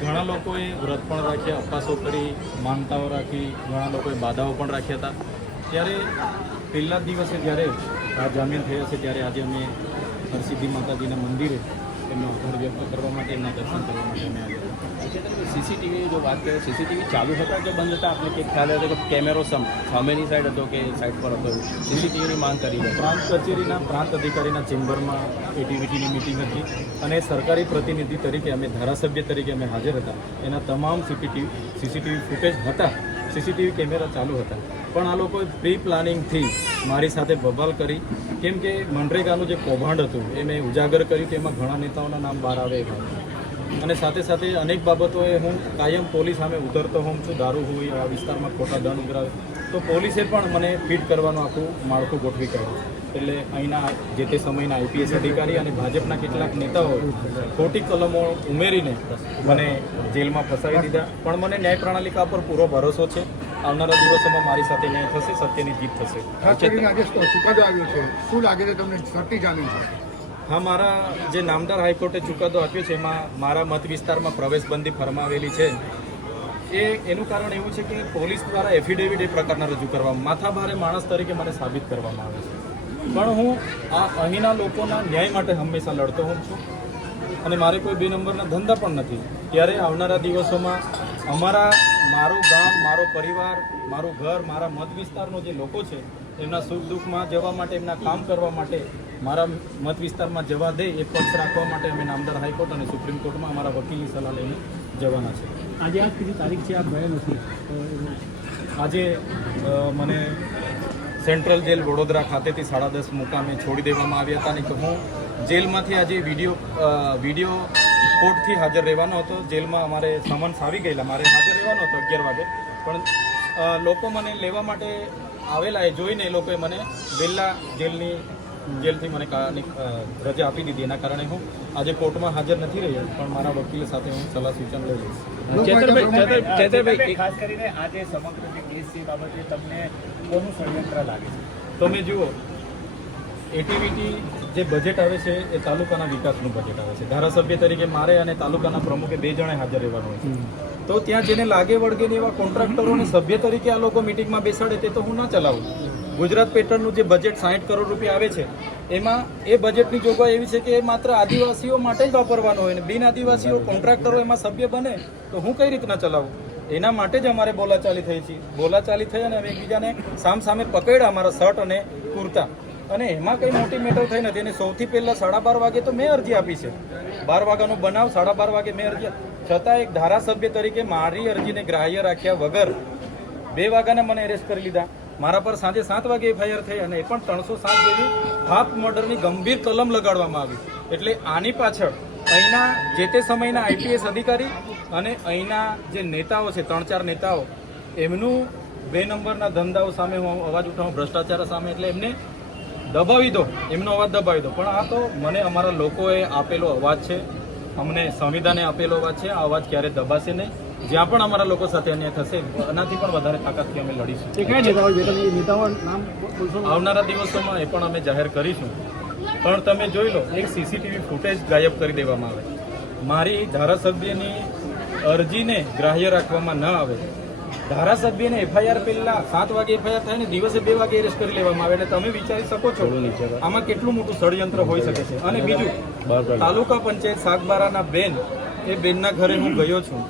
ઘણા લોકોએ વ્રત પણ રાખ્યા, અપવાસો કરી, માનતાઓ રાખી, ઘણા લોકોએ બાધાઓ પણ રાખ્યા હતા. ત્યારે પહેલા જ દિવસે જ્યારે આ જામીન થયા છે ત્યારે આજે અમે હરસિદ્ધિ માતાજીના મંદિરે એમનો આભાર વ્યક્ત કરવા માટે, એમના દર્શન કરવા માટે અમે આવ્યા. સીસીટીવી જો વાત કરીએ, સીસીટીવી ચાલુ હતા કે બંધ હતા? આપણે કંઈક ખ્યાલ હતો કે કેમેરો સામેની સાઈડ હતો કે સાઈડ પર હતો? સીસીટીવીની માંગ કરી છે. પ્રાંત કચેરીના પ્રાંત અધિકારીના ચેમ્બરમાં એટીવીટીની મિટિંગ હતી અને સરકારી પ્રતિનિધિ તરીકે અમે, ધારાસભ્ય તરીકે અમે હાજર હતા. એના તમામ સીસીટીવી ફૂટેજ હતા, સીસીટીવી કેમેરા ચાલુ હતા. પણ આ લોકોએ પ્રી પ્લાનિંગથી મારી સાથે બબાલ કરી, કેમ કે મનરેગાનું જે કૌભાંડ હતું એ મેં ઉજાગર કર્યું કે એમાં ઘણા નેતાઓના નામ બહાર આવે અને સાથે સાથે અનેક બાબતોએ હું કાયમ પોલીસ સામે ઉતરતો હોઉં છું. દારૂ હોય, આ વિસ્તારમાં ખોટા દંડ ઉઘરાવે તો પોલીસે પણ મને ફીટ કરવાનું આખું માળખું ગોઠવી કાઢ્યું. એટલે અહીંના જે તે સમયના આઈપીએસ અધિકારી અને ભાજપના કેટલાક નેતાઓ ખોટી કલમો ઉમેરીને મને જેલમાં ફસાવી દીધા. પણ મને ન્યાય પ્રણાલિકા પર પૂરો ભરોસો છે. આવનારા દિવસોમાં મારી સાથે ન્યાય થશે, સત્યની જીત થશે. ખાસ કરીને આજે ચુકાદો આવ્યો છે, શું લાગે છે તમને? સત્ય જામીન છે? હા, મારા જે નામદાર હાઈકોર્ટે ચુકાદો આપ્યો છે એમાં મારા મત વિસ્તારમાં પ્રવેશબંધી ફરમાવેલી છે. એનું કારણ એવું છે કે પોલીસ દ્વારા એફિડેવિટ એ પ્રકારના રજૂ કરવામાં, માથાભારે માણસ તરીકે મને સાબિત કરવામાં આવે છે. પણ હું આ અહીંના લોકોના ન્યાય માટે હંમેશા લડતો હોઉં છું અને મારે કોઈ બે નંબરના ધંધા પણ નથી. ત્યારે આવનારા દિવસોમાં મારું ગામ, મારો પરિવાર, મારું ઘર, મારા મત વિસ્તારનો જે લોકો છે એમના સુખ દુઃખમાં જવા માટે, એમના કામ કરવા માટે, મારા મત વિસ્તારમાં જવા દે એ પક્ષ રાખવા માટે અમે નામદાર હાઈકોર્ટ અને સુપ્રીમ કોર્ટમાં અમારા વકીલની સલાહ લઈને જવાના છે. આજે આ કેટલી તારીખ છે? આપ ગયા નથી? આજે મને સેન્ટ્રલ જેલ વડોદરા ખાતેથી 10:30 મુકામે છોડી દેવામાં આવ્યા હતા. અને હું જેલમાંથી આજે વિડીયો કોર્ટથી હાજર રહેવાનો હતો. જેલમાં અમારે સમન્સ આવી ગયેલા, મારે હાજર રહેવાનો હતો 11 વાગે. પણ લોકો મને લેવા માટે આવેલા એ જોઈને એ લોકોએ મને વેલ્લા જેલથી મને રજા આપી દીધી. એના કારણે હું આજે કોર્ટમાં હાજર નથી રહ્યો, પણ મારા વકીલ સાથે હું સલાહ સૂચન લઈ લઈશ. ચેતરભાઈ, ખાસ કરીને આજે સમગ્ર જે કેસ છે બાબતે તમને કોનું ષડયંત્ર લાગે છે? તમે જુઓ, એટીવીટી જે બજેટ આવે છે એ તાલુકાના વિકાસનું બજેટ આવે છે. ધારાસભ્ય તરીકે મારે અને તાલુકાના પ્રમુખે 2 જણે હાજર રહેવાનું હોય છે. તો ત્યાં જેને લાગે વળગે ને એવા કોન્ટ્રાક્ટરોને સભ્ય તરીકે આ લોકો મિટિંગમાં બેસાડે તે તો હું ના ચલાવું. ગુજરાત પેટર્નનું જે બજેટ 60 કરોડ રૂપિયા આવે છે એમાં એ બજેટની જોગવાઈ એવી છે કે એ માત્ર આદિવાસીઓ માટે જ વાપરવાનું હોય ને બિન આદિવાસીઓ કોન્ટ્રાક્ટરો એમાં સભ્ય બને તો હું કઈ રીતના ચલાવું? એના માટે જ અમારે બોલાચાલી થઈ છે. બોલાચાલી થઈ અને અમે એકબીજાને સામે પકડ્યા, અમારા શર્ટ અને કુર્તા. અને એમાં કંઈ મોટી મેટર થઈ નથી. અને સૌથી પહેલાં 12:30 વાગે તો મેં અરજી આપી છે. 12 વાગ્યાનો બનાવ, 12:30 વાગે મેં અરજી, છતાં એક ધારાસભ્ય તરીકે મારી અરજીને ગ્રાહ્ય રાખ્યા વગર 2 વાગ્યાના મને એરેસ્ટ કરી લીધા. મારા પર સાંજે 7 વાગે એફઆઈઆર થઈ અને એ પણ 307 જેવી હાફ મર્ડરની ગંભીર કલમ લગાડવામાં આવી. એટલે આની પાછળ અહીંના જે તે સમયના આઈપીએસ અધિકારી અને અહીંના જે નેતાઓ છે, 3-4 નેતાઓ, એમનું 2 નંબરના ધંધાઓ સામે હું અવાજ ઉઠાવું, ભ્રષ્ટાચાર સામે, એટલે એમને દબાવી દો, એમનો અવાજ દબાવી દો. પણ આ તો મને અમારા લોકોએ આપેલો અવાજ છે, અમને સંવિધાને આપેલો અવાજ છે. આ અવાજ ક્યારે દબાશે નહીં. જ્યાં પણ અમારા લોકો સાથે અન્યાય થશે એનાથી પણ વધારે તાકાતથી અમે લડીશું. આવનારા દિવસોમાં એ પણ અમે જાહેર કરીશું. પણ તમે જોઈ લો, એક સીસીટીવી ફૂટેજ ગાયબ કરી દેવામાં આવે, મારી ધારાસભ્યની અરજીને ગ્રાહ્ય રાખવામાં ન આવે, ધારાસભ્યને એફઆઈઆર પહેલા 7 વાગે એફઆઈઆર થાય ને દિવસે 2 વાગે એરેસ્ટ કરી લેવામાં આવે. એટલે તમે વિચારી શકો છો આમાં કેટલું મોટું ષડયંત્ર હોઈ શકે છે. અને બીજું, તાલુકા પંચાયત સાગબારાના બેન, એ બેનના ઘરે હું ગયો છું.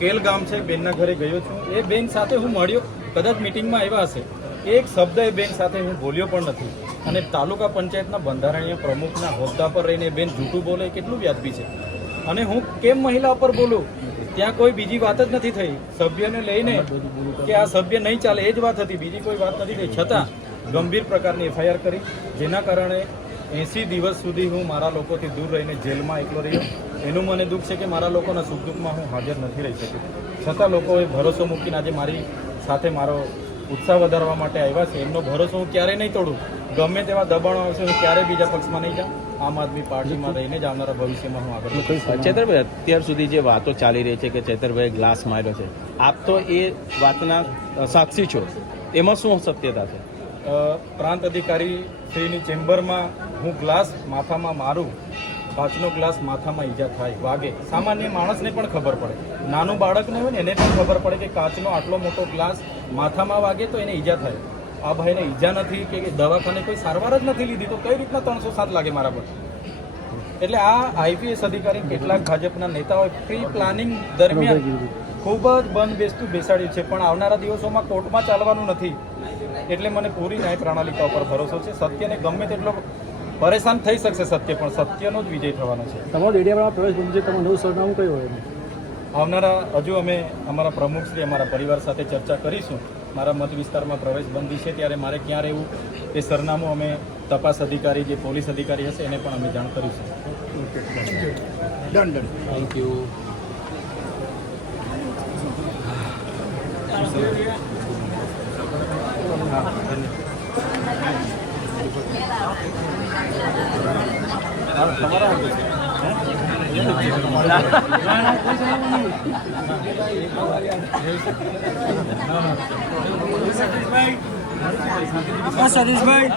કેલ ગામ છે, બેનના ઘરે ગયો છું. એ બેન સાથે હું મળ્યો, કદાચ મિટિંગમાં આવ્યા હશે, એક શબ્દ એ બેન સાથે હું બોલ્યો પણ નથી. અને તાલુકા પંચાયતના બંધારણીય પ્રમુખના હોદ્દા પર રહીને બેન જૂઠું બોલે કેટલું વ્યાજબી છે? અને હું કેમ મહિલા પર બોલું? ત્યાં કોઈ બીજી વાત જ નથી થઈ. સભ્યને લઈને કે આ સભ્ય નહીં ચાલે એ જ વાત હતી, બીજી કોઈ વાત નથી થઈ. છતાં ગંભીર પ્રકારની એફઆઈઆર કરી, જેના કારણે 80 દિવસ સુધી હું મારા લોકોથી દૂર રહીને જેલમાં એકલો રહ્યો. એનું મને દુઃખ છે કે મારા લોકોના સુખ દુઃખમાં હું હાજર નથી રહી શક્યો. છતાં લોકોએ ભરોસો મૂકીને આજે મારી સાથે મારો ઉત્સાહ વધારવા માટે આવ્યા છે. એમનો ભરોસો હું ક્યારેય નહીં તોડું. ગમે તેવા દબાણો આવશે હું ક્યારેય બીજા પક્ષમાં નહીં જાઉં. આમ આદમી પાર્ટીમાં રહીને જ આવનારા ભવિષ્યમાં હું આગળ. ચેતરભાઈ, અત્યાર સુધી જે વાતો ચાલી રહી છે કે ચેતરભાઈ ગ્લાસ માર્યો છે, આપ તો એ વાતના સાક્ષી છો, એમાં શું સત્યતા છે? પ્રાંત અધિકારી શ્રીની ચેમ્બરમાં હું ગ્લાસ માથામાં મારું કાચનો ગ્લાસ માથામાં ઈજા થાય, વાગે, સામાન્ય માણસને પણ ખબર પડે, નાનું બાળકને હોય ને એને પણ ખબર પડે કે કાચનો આટલો મોટો ગ્લાસ માથામાં વાગે તો એને ઈજા થાય. આ ભાઈને ઈજા નથી કે દવાખાને કોઈ સારવાર જ નથી લીધી, તો કઈ રીતના 307 લાગે મારા પર? એટલે આ આઈપીએસ અધિકારી કેટલાક ભાજપના નેતાઓએ પ્રી પ્લાનિંગ દરમિયાન ખૂબ જ બંધ બેસતું બેસાડ્યું છે, પણ આવનારા દિવસોમાં કોર્ટમાં ચાલવાનું નથી. એટલે મને પૂરી ન્યાય પ્રણાલિકા ઉપર ભરોસો છે. સત્યને ગમે તેટલો પરેશાન થઈ શકશે સત્ય, પણ સત્યનો જ વિજય થવાનો છે. તમારો ડેડિયાપાડા પ્રવેશ બંધ છે, તમારું નવું સરનામું કયું હોય? આવનારા હજુ અમે અમારા પ્રમુખશ્રી અમારા પરિવાર સાથે ચર્ચા કરીશું. મારા મત વિસ્તારમાં પ્રવેશ બંધી છે, ત્યારે મારે ક્યાં રહેવું એ સરનામું અમે તપાસ અધિકારી, જે પોલીસ અધિકારી હશે એને પણ અમે જાણ કરીશું. ડન. Thank you. સતીશભાઈ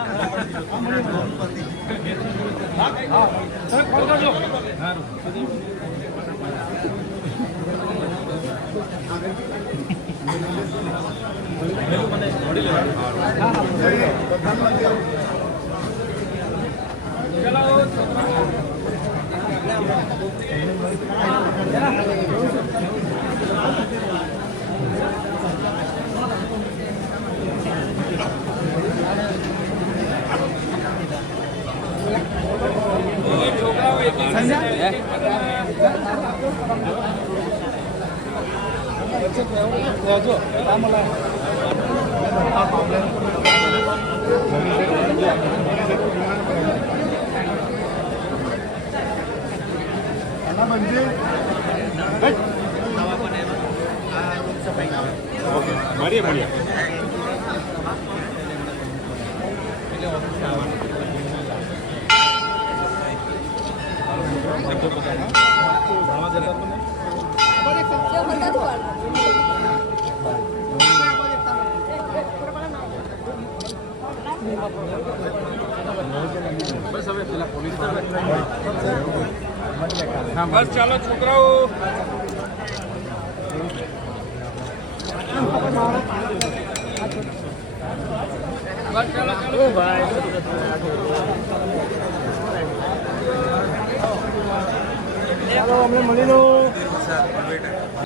બસ ચાલો છોકરાઓ.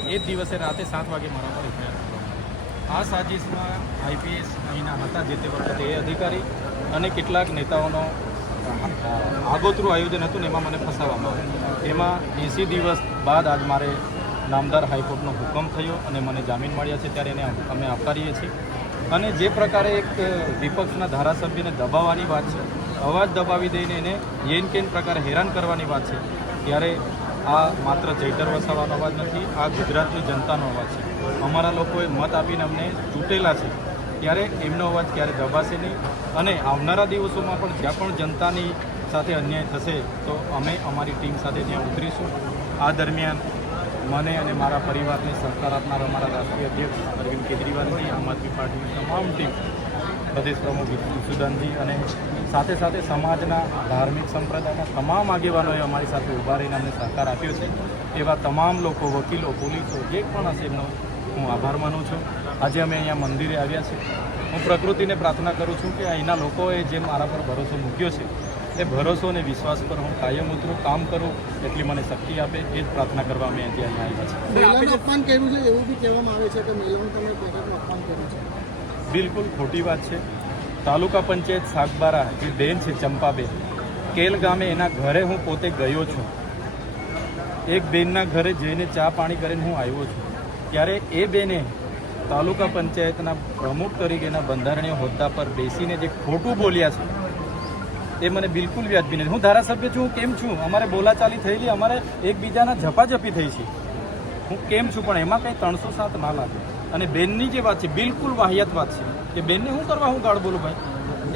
એ જ દિવસે રાતે 7 વાગે મારા પર FIR કરવામાં. આ સાજિશમાં આઈપીએસ અહીંના હતા જે તે વખતે એ અધિકારી અને કેટલાક નેતાઓનો આગોતરું આયોજન હતું ને એમાં મને ફસાવવામાં આવ્યો. એમાં 80 દિવસ બાદ આજ મારે નામદાર હાઈકોર્ટનો હુકમ થયો અને મને જામીન મળ્યા છે, ત્યારે એને અમે આવકારીએ છીએ. અને જે પ્રકારે એક વિપક્ષના ધારાસભ્યને દબાવવાની વાત છે, અવાજ દબાવી દઈને એને યેન કેન પ્રકારે હેરાન કરવાની વાત છે, ત્યારે આ માત્ર ચૈતર વસાવાનો અવાજ નથી, આ ગુજરાતની જનતાનો અવાજ છે. અમારા લોકોએ મત આપીને અમને ચૂંટેલા છે, ત્યારે એમનો અવાજ ક્યારે દબાશે નહીં. અને આવનારા દિવસોમાં પણ જ્યાં પણ જનતાની સાથે અન્યાય થશે તો અમે અમારી ટીમ સાથે ત્યાં ઉતરીશું. આ દરમિયાન મને અને મારા પરિવારને સહકાર આપનાર અમારા રાષ્ટ્રીય અધ્યક્ષ અરવિંદ કેજરીવાલજી, આમ આદમી પાર્ટીની તમામ ટીમ, પ્રદેશ પ્રમુખ સુદાનજી અને સાથે સાથે સમાજના ધાર્મિક સંપ્રદાયના તમામ આગેવાનોએ અમારી સાથે ઊભા રહીને અમને સહકાર આપ્યો છે. એવા તમામ લોકો, વકીલો, પોલીસો જે પણ હશે એમનો હું આભાર માનું છું. આજે અમે અહીંયા મંદિરે આવ્યા છીએ. હું પ્રકૃતિને પ્રાર્થના કરું છું કે અહીંના લોકોએ જે મારા પર ભરોસો મૂક્યો છે એ ભરોસો અને વિશ્વાસ પર હું કાયમ ઉતરું, કામ કરું, એટલી મને શક્તિ આપે, એ જ પ્રાર્થના કરવા અમે અહીંયા આવ્યા છીએ. મહિલાનું અપમાન કર્યું છે એવું બી કહેવામાં આવે છે કે મહિલાનું તમે બેઠકનું અપમાન કર્યું છે. બિલકુલ ખોટી વાત છે. તાલુકા પંચાયત સાગબારા જે બેન છે ચંપાબેન, કેલ ગામે એના ઘરે હું પોતે ગયો છું. એક બેનના ઘરે જઈને ચા પાણી કરીને હું આવ્યો છું. ત્યારે એ બેને તાલુકા પંચાયતના પ્રમુખ તરીકેના બંધારણીય હોદ્દા પર બેસીને જે ખોટું બોલ્યા છે એ મને બિલકુલ વ્યાજબી નથી. હું ધારાસભ્ય છું, હું કેમ છું, અમારે બોલાચાલી થયેલી, અમારે એકબીજાના ઝપાઝપી થઈ છે, હું કેમ છું, પણ એમાં કંઈ 307 ના લાગે. અને બેનની જે વાત છે બિલકુલ વાહિયાત વાત છે કે બેનને શું કરવા હું ગાળ બોલું ભાઈ,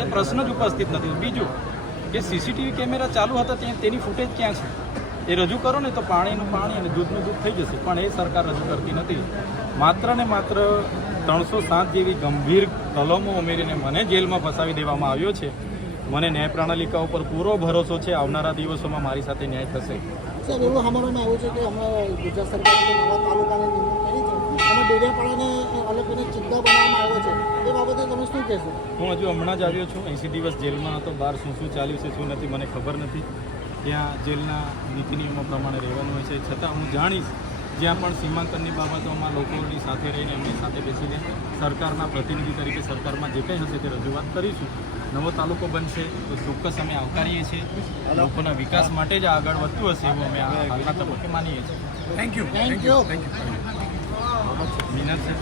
એ પ્રશ્ન જ ઉપસ્થિત નથી. બીજું કે સીસીટીવી કેમેરા ચાલુ હતા તેની ફૂટેજ ક્યાં છે એ રજૂ કરો ને તો પાણીનું પાણી અને દૂધનું દૂધ થઈ જશે, પણ એ સરકાર રજૂ કરતી નથી. માત્ર ને માત્ર 307 જેવી ગંભીર કલમો ઉમેરીને મને જેલમાં ફસાવી દેવામાં આવ્યો છે. મને ન્યાય પ્રણાલિકા ઉપર પૂરો ભરોસો છે. આવનારા દિવસોમાં મારી સાથે ન્યાય થશે. સાહેબ એવું સાંભળવામાં આવ્યું છે કે હમણાં ગુજરાત સરકારે જે નવા તાલુકાની નિમણૂક કરી છે અને ડેડિયાપાડાને અલગ ચિંતા બનાવવામાં આવ્યો છે એ બાબતે તમે શું કહેશો? હું હજુ હમણાં જ આવ્યો છું. 80 દિવસ જેલમાં હતો. બહાર શું ચાલ્યું છે શું નથી મને ખબર નથી. ત્યાં જેલના નીતિ નિયમો પ્રમાણે રહેવાનું હોય છે. છતાં હું જાણીશ જ્યાં પણ સીમાંકનની બાબતોમાં લોકોની સાથે રહીને એમની સાથે બેસીને સરકારના પ્રતિનિધિ તરીકે સરકારમાં જે કંઈ હશે તે રજૂઆત કરીશું. નવો તાલુકો બનશે તો ચોક્કસ અમે આવકારીએ છીએ. લોકોના વિકાસ માટે જ આગળ વધતું હશે એવું અમે આ હાલના તબક્કે માનીએ છીએ. Thank you. મિનર છે.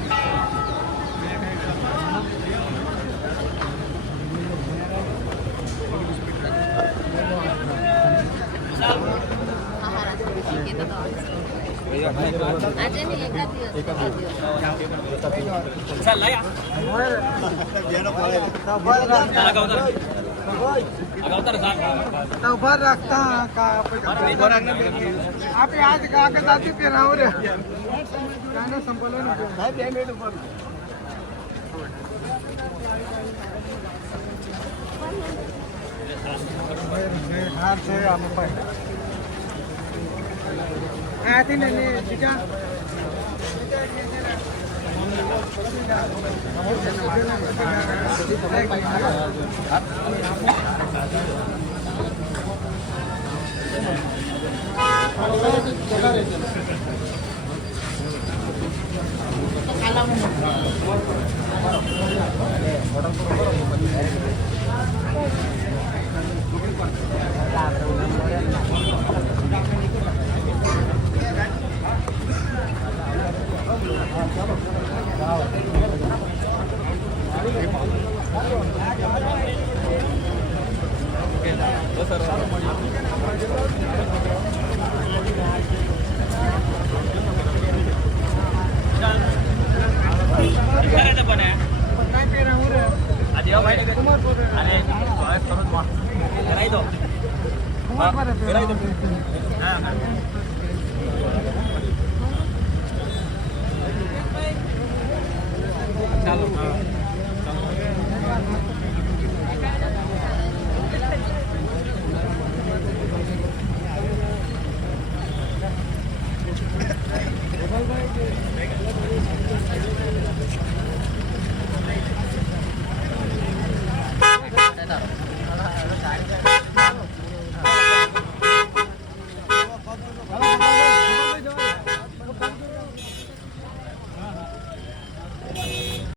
આજે નહીં એકાદ દિવસ ઉભા રાખતા આપણે આજ કાગળ આથી પહેરાવો રે સંપલન 2 મિનિટ ઉપર હાર છે આમાં ભાઈ આથી ને બીજા કરાવી દો.